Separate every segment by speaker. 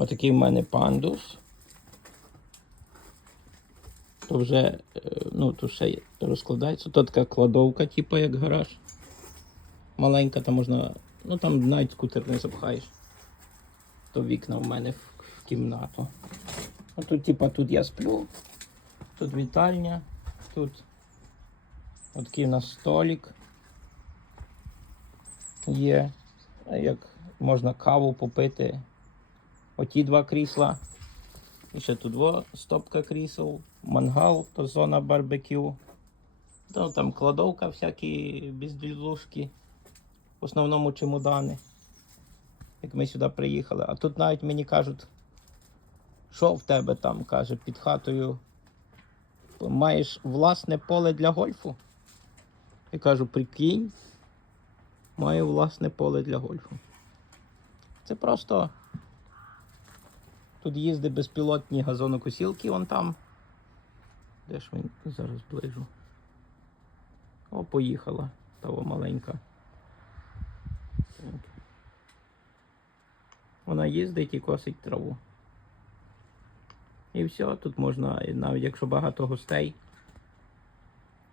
Speaker 1: Отакий в мене пандус. То вже, е, ну, то ще розкладається. То така кладовка, типу, як гараж. Маленька, там можна. Ну там навіть скутер не запхаєш. То вікна в мене в, кімнату. А тут, типа, тут я сплю, тут вітальня, тут такий у нас столик є. Як можна каву попити. Оті два крісла. І ще тут два стопка крісел, мангал, то зона барбекю. То там кладовка всякі безділушки. В основному чемодани. Як ми сюди приїхали. А тут навіть мені кажуть, що в тебе там, каже, під хатою. Маєш власне поле для гольфу? Я кажу, прикинь, маю власне поле для гольфу. Це просто тут їздить безпілотні газонокосілки вон там. Де ж він зараз ближу? О, поїхала. Того маленька. Вона їздить і косить траву. І все, тут можна, навіть якщо багато гостей,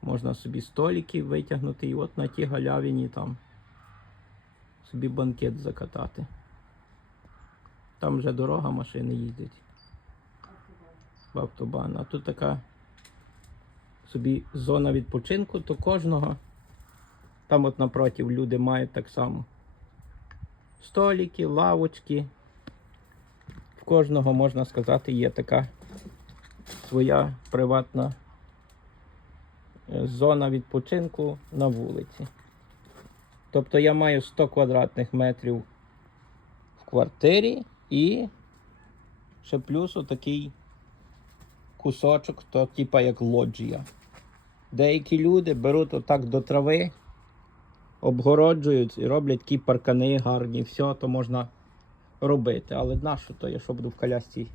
Speaker 1: можна собі столики витягнути і от на тій галявині там собі банкет закатати. Там вже дорога машини їздять. В автобан. А тут така собі зона відпочинку, то кожного. Там от напротив люди мають так само. Столики, лавочки. В кожного, можна сказати, є така своя приватна е, зона відпочинку на вулиці. Тобто я маю 100 квадратних метрів в квартирі і ще плюс отакий кусочок, то типа як лоджія. Деякі люди беруть отак до трави, обгороджують і роблять такі паркани гарні, все то можна робити. Але нащо то я що буду в колясці?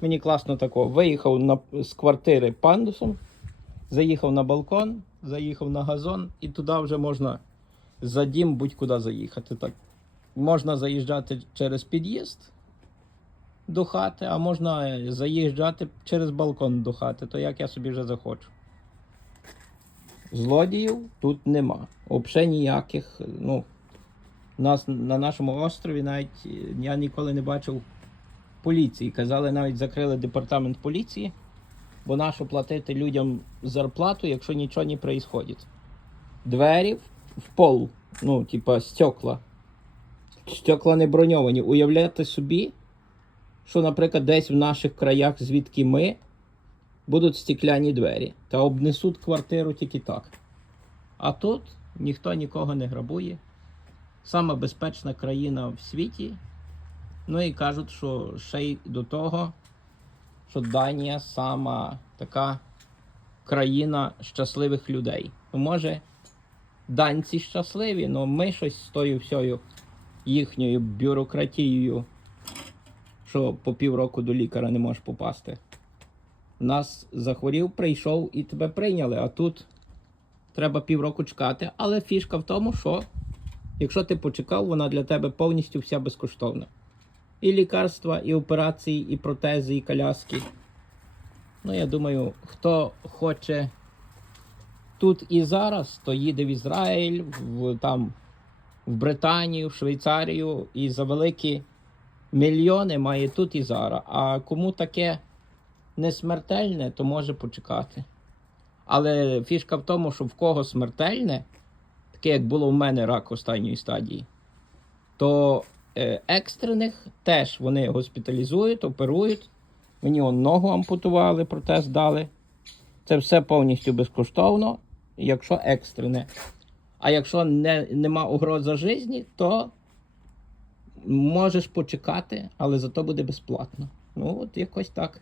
Speaker 1: Мені класно тако. Виїхав на, з квартири пандусом, заїхав на балкон, заїхав на газон і туди вже можна за дім будь-куди заїхати. Так. Можна заїжджати через під'їзд до хати, а можна заїжджати через балкон до хати, то як я собі вже захочу. Злодіїв тут нема. Взагалі ніяких. Ну, нас на нашому острові навіть е, я ніколи не бачив поліції. Казали, навіть закрили департамент поліції, бо нащо платити людям зарплату, якщо нічого не відбувається. Двері в пол, ну, типа стекла. Стекла не броньовані. Уявляєте собі, що, наприклад, десь в наших краях, звідки ми, будуть стекляні двері та обнесуть квартиру тільки так. А тут ніхто нікого не грабує. Сама безпечна країна в світі. Ну і кажуть, що ще й до того, що Данія сама така країна щасливих людей. Може, данці щасливі, але ми щось з тою всьою їхньою бюрократією, що по півроку до лікаря не можеш попасти. Нас захворів, прийшов і тебе прийняли, а тут треба півроку чекати. Але фішка в тому, що якщо ти почекав, вона для тебе повністю вся безкоштовна. І лікарства, і операції, і протези, і коляски. Ну, я думаю, хто хоче тут і зараз, то їде в Ізраїль, в, там, в Британію, в Швейцарію і за великі мільйони має тут і зараз. А кому таке не смертельне, то може почекати. Але фішка в тому, що в кого смертельне, таке як було в мене рак останньої стадії, то е, екстрених теж вони госпіталізують, оперують. Мені ногу ампутували, протез дали. Це все повністю безкоштовно, якщо екстрене. А якщо не, нема угрози житті, то можеш почекати, але зато буде безплатно. Ну, от якось так.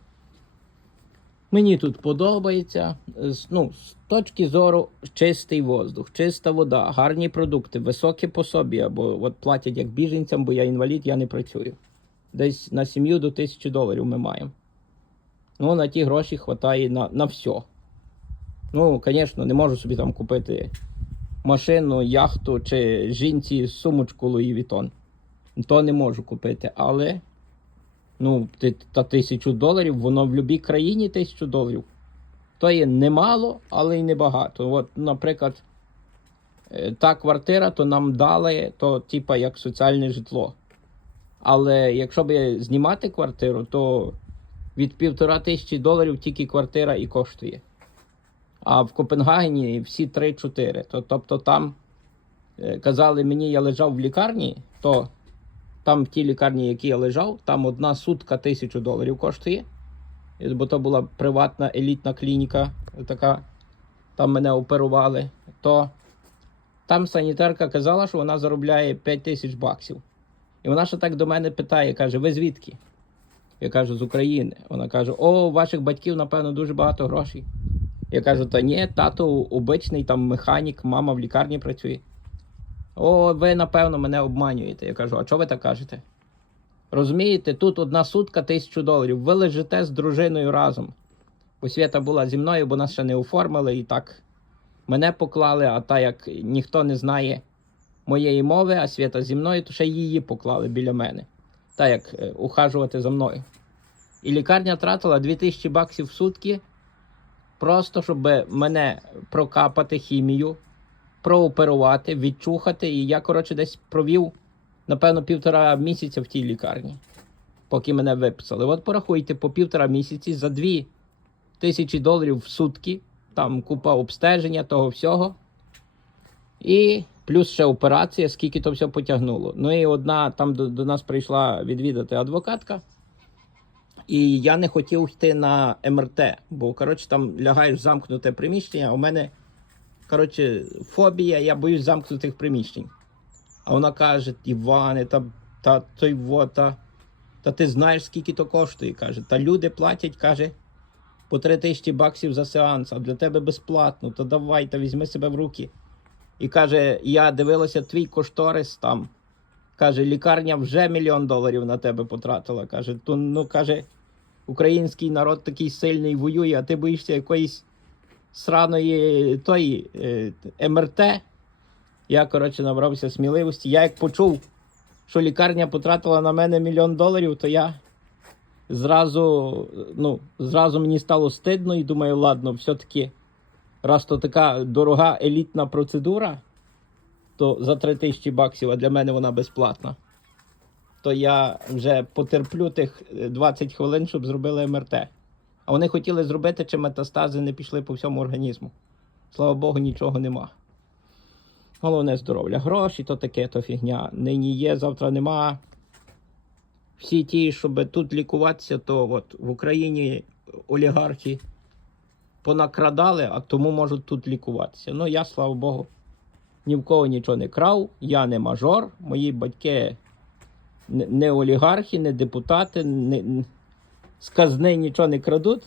Speaker 1: Мені тут подобається. Ну, з точки зору чистий воздух, чиста вода, гарні продукти, високі пособі, бо от платять як біженцям, бо я інвалід, я не працюю. Десь на сім'ю до тисячі доларів ми маємо. Ну, на ті гроші вистачає на, на все. Ну, звісно, не можу собі там купити машину, яхту чи жінці сумочку Louis Vuitton. То не можу купити, але Ну, та тисячу доларів, воно в будь-якій країні тисячу доларів. То є немало, але й небагато. От, наприклад, е, та квартира, то нам дали, то типа як соціальне житло. Але якщо б знімати квартиру, то від півтора тисячі доларів тільки квартира і коштує. А в Копенгагені всі 3-4. То, тобто там е, казали мені, я лежав в лікарні, то там в тій лікарні, в якій я лежав, там одна сутка тисячу доларів коштує. Бо то була приватна елітна клініка, така, там мене оперували. То там санітарка казала, що вона заробляє 5 тисяч баксів. І вона ще так до мене питає, каже: ви звідки? Я кажу, з України. Вона каже: О, у ваших батьків, напевно, дуже багато грошей. Я кажу, та ні, тато обичний там механік, мама в лікарні працює. О, ви, напевно, мене обманюєте. Я кажу, а чого ви так кажете? Розумієте, тут одна сутка тисячу доларів. Ви лежите з дружиною разом. Бо Свята була зі мною, бо нас ще не оформили і так мене поклали, а та як ніхто не знає моєї мови, а Свята зі мною, то ще її поклали біля мене. Та як е, ухажувати за мною. І лікарня тратила 2000 баксів в сутки, просто щоб мене прокапати хімію, прооперувати, відчухати. І я, коротше, десь провів, напевно, півтора місяця в тій лікарні, поки мене виписали. От порахуйте, по півтора місяці за дві тисячі доларів в сутки, там купа обстеження, того всього. І плюс ще операція, скільки то все потягнуло. Ну і одна там до, до нас прийшла відвідати адвокатка. І я не хотів йти на МРТ, бо коротше там лягаєш в замкнуте приміщення, а у мене коротше, фобія, я боюсь замкнутих приміщень. А вона каже: Іване, та, та той вот, та, ти знаєш, скільки то коштує. каже. Та люди платять, каже, по 3 тисячі баксів за сеанс, а для тебе безплатно, то давай, та візьми себе в руки. І каже: я дивилася твій кошторис там. Каже, лікарня вже мільйон доларів на тебе потратила. Каже, то ну каже, український народ такий сильний воює, а ти боїшся якоїсь сраної тої е, МРТ. Я, коротше, набрався сміливості. Я як почув, що лікарня потратила на мене мільйон доларів, то я зразу, ну, зразу мені стало стидно і думаю, ладно, все-таки, раз то така дорога елітна процедура, то за 3 тисячі баксів, а для мене вона безплатна. То я вже потерплю тих е, 20 хвилин, щоб зробили МРТ. А вони хотіли зробити, чи метастази не пішли по всьому організму. Слава Богу, нічого нема. Головне здоров'я. Гроші то таке, то фігня. Нині є, завтра нема. Всі ті, щоб тут лікуватися, то от в Україні олігархи понакрадали, а тому можуть тут лікуватися. Ну, я, слава Богу, ні в кого нічого не крав, я не мажор, мої батьки не, олігархи, не депутати, не, з казни нічого не крадуть.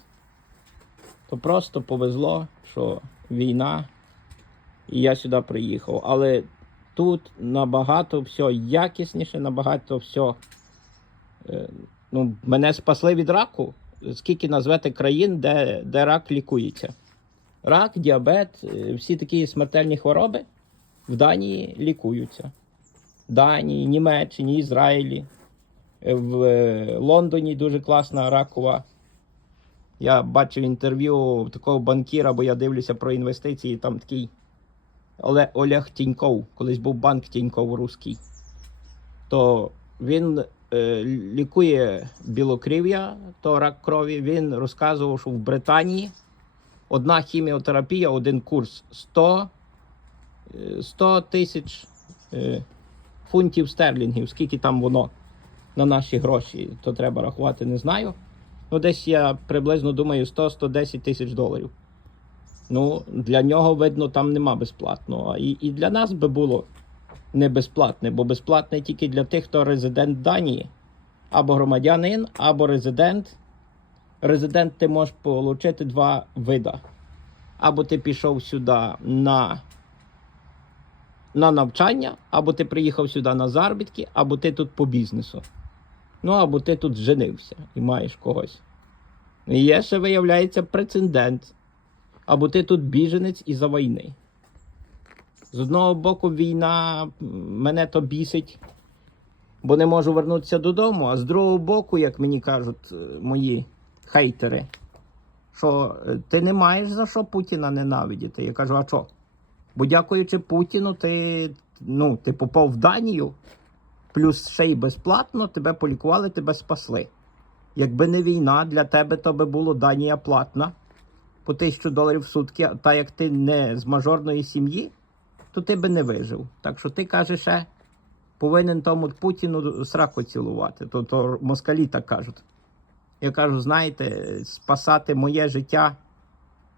Speaker 1: То просто повезло, що війна, і я сюди приїхав. Але тут набагато все якісніше, набагато все. Ну, мене спасли від раку. Скільки назвете країн, де, де рак лікується? Рак, діабет, е, всі такі смертельні хвороби в Данії лікуються. Данії, Німеччині, Ізраїлі. Е, В е, Лондоні дуже класна ракова. Я бачив інтерв'ю такого банкіра, бо я дивлюся про інвестиції. Там такий Оле- Олег Тіньков, колись був банк Тіньков Руський. То він е, лікує білокрів'я, то рак крові. Він розказував, що в Британії одна хіміотерапія, один курс 100 е, 100 тисяч е, фунтів стерлінгів, скільки там воно на наші гроші, то треба рахувати, не знаю. Ну, десь я приблизно думаю 100-110 тисяч доларів. Ну, для нього, видно, там нема безплатного. І, і для нас би було не безплатне, бо безплатне тільки для тих, хто резидент Данії. Або громадянин, або резидент. Резидент ти можеш отримати два вида. Або ти пішов сюди на, на навчання, або ти приїхав сюди на заробітки, або ти тут по бізнесу. Ну, або ти тут женився і маєш когось. І є ще, виявляється, прецедент. Або ти тут біженець із-за війни. З одного боку, війна мене то бісить. бо не можу вернутися додому. А з другого боку, як мені кажуть е, мої хейтери, що е, ти не маєш за що Путіна ненавидіти. Я кажу, а що? Бо дякуючи Путіну, ти, ну, ти попав в Данію, плюс ще й безплатно, тебе полікували, тебе спасли. Якби не війна, для тебе то би було Данія платна по тисячу доларів в сутки, та як ти не з мажорної сім'ї, то ти би не вижив. Так що ти кажеш, ще повинен тому Путіну сраку цілувати. То, то москалі так кажуть. Я кажу, знаєте, спасати моє життя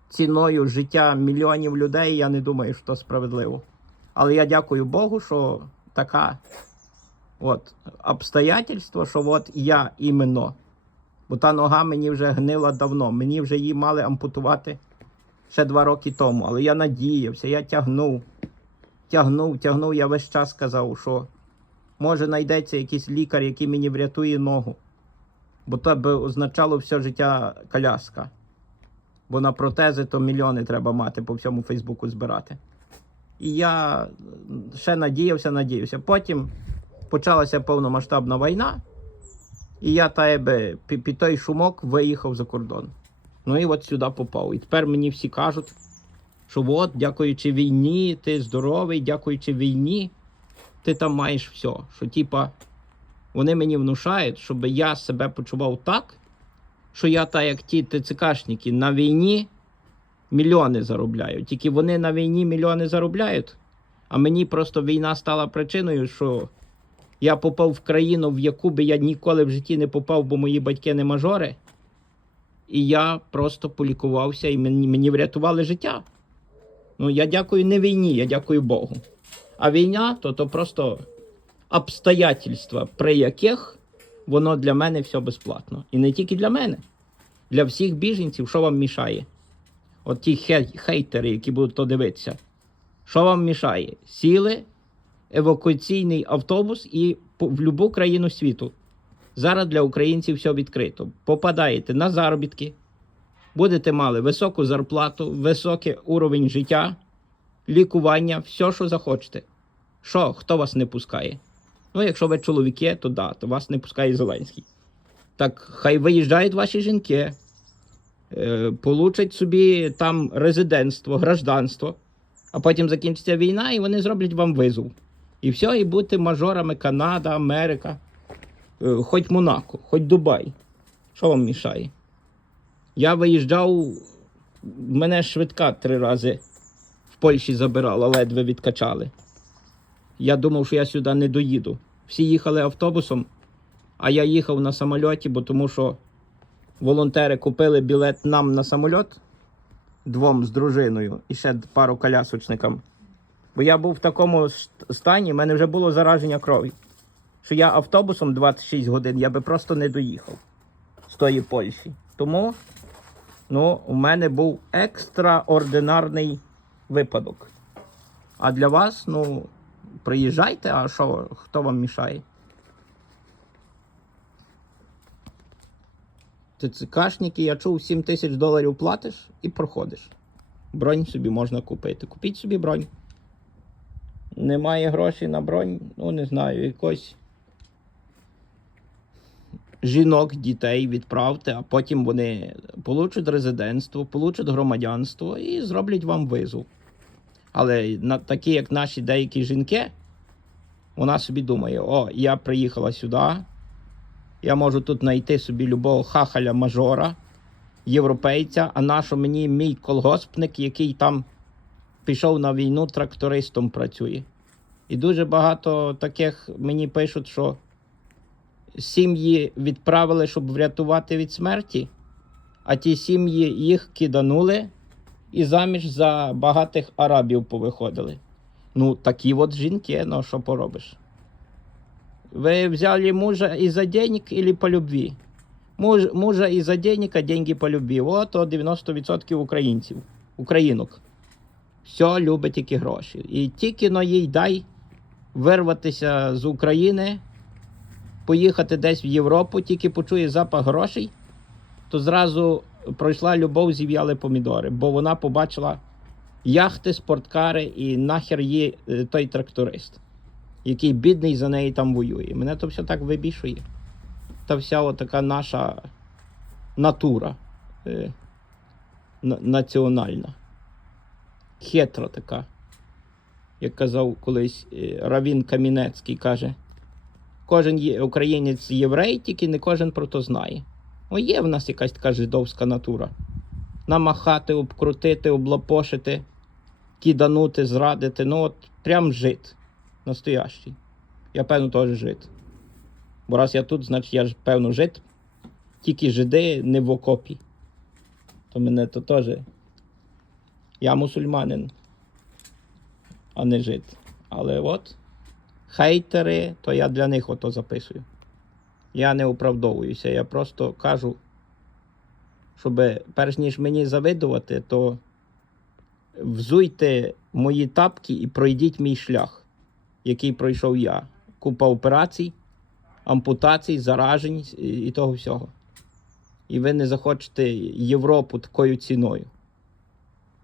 Speaker 1: ціною життя мільйонів людей, я не думаю, що то справедливо. Але я дякую Богу, що така от обстоятельство, що от я іменно. Бо та нога мені вже гнила давно. Мені вже її мали ампутувати ще два роки тому. Але я надіявся, я тягнув, тягнув, тягнув. Я весь час казав, що може знайдеться якийсь лікар, який мені врятує ногу. Бо то би означало все життя коляска. Бо на протези то мільйони треба мати по всьому Фейсбуку збирати. І я ще надіявся, надіявся. Потім почалася повномасштабна війна. І я та би під, під той шумок виїхав за кордон. Ну і от сюди попав. І тепер мені всі кажуть, що от, дякуючи війні, ти здоровий, дякуючи війні, ти там маєш все. Що типа вони мені внушають, щоб я себе почував так, що я так, як ті ТЦКшники на війні мільйони заробляю. Тільки вони на війні мільйони заробляють, а мені просто війна стала причиною, що я попав в країну, в яку би я ніколи в житті не попав, бо мої батьки не мажори. І я просто полікувався і мені, мені врятували життя. Ну, я дякую не війні, я дякую Богу. А війна то, то просто обстоятельства, при яких воно для мене все безплатно. І не тільки для мене, для всіх біженців, що вам мішає? От ті хей- хейтери, які будуть то дивитися. Що вам мішає? Сіли евакуаційний автобус і в будь-яку країну світу. Зараз для українців все відкрито. Попадаєте на заробітки, будете мали високу зарплату, високий уровень життя, лікування, все, що захочете. Що, хто вас не пускає? Ну, якщо ви чоловіки, то да, то вас не пускає Зеленський. Так хай виїжджають ваші жінки, е, получать собі там резидентство, гражданство, а потім закінчиться війна, і вони зроблять вам визов. І все, і будете мажорами Канада, Америка, е, хоч Монако, хоч Дубай. Що вам мішає? Я виїжджав, мене швидка три рази в Польщі забирала, ледве відкачали. Я думав, що я сюди не доїду. Всі їхали автобусом, а я їхав на самольоті, бо тому що волонтери купили білет нам на самольот двом з дружиною і ще пару колясочникам. Бо я був в такому стані, в мене вже було зараження крові. Що я автобусом 26 годин я би просто не доїхав з тої Польщі. Тому ну, у мене був екстраординарний випадок. А для вас, ну, приїжджайте, а що, хто вам мішає? ТЦКшники, я чув, 7 тисяч доларів платиш і проходиш. Бронь собі можна купити. Купіть собі бронь. Немає грошей на бронь, ну не знаю, якось жінок, дітей відправте, а потім вони получать резидентство, получать громадянство і зроблять вам визов. Але на, такі, як наші деякі жінки, вона собі думає: о, я приїхала сюди, я можу тут знайти собі любого хахаля мажора, європейця, а нащо мені мій колгоспник, який там пішов на війну, трактористом працює. І дуже багато таких мені пишуть, що сім'ї відправили, щоб врятувати від смерті, а ті сім'ї їх киданули і заміж за багатих арабів повиходили. Ну, такі от жінки, ну що поробиш? Вы взяли мужа из-за денег или по любви? Муж, мужа из-за денег, а деньги по любві. От 90% українців, українок. Все любить тільки гроші. І тільки но їй дай вирватися з України, поїхати десь в Європу, тільки почує запах грошей, то зразу пройшла любов, зів'яли помідори, бо вона побачила яхти, спорткари і нахер їй е, той тракторист. який бідний за неї там воює. Мене то все так вибішує. Та вся отака наша натура е, національна. Хитра така. Як казав колись е, Равін Камінецький, каже, кожен українець єврей, тільки не кожен про то знає. О, є в нас якась така жидовська натура. Намахати, обкрутити, облапошити, киданути, зрадити. Ну, от прям жит. Настоящий. Я, певно, теж жит. Бо раз я тут, значить я ж певно жит. Тільки жиди не в окопі. То мене то теж. Я мусульманин, а не жит. Але от хейтери, то я для них ото записую. Я не оправдовуюся, я просто кажу, щоб перш ніж мені завидувати, то взуйте мої тапки і пройдіть мій шлях, який пройшов я. Купа операцій, ампутацій, заражень і того всього. І ви не захочете Європу такою ціною.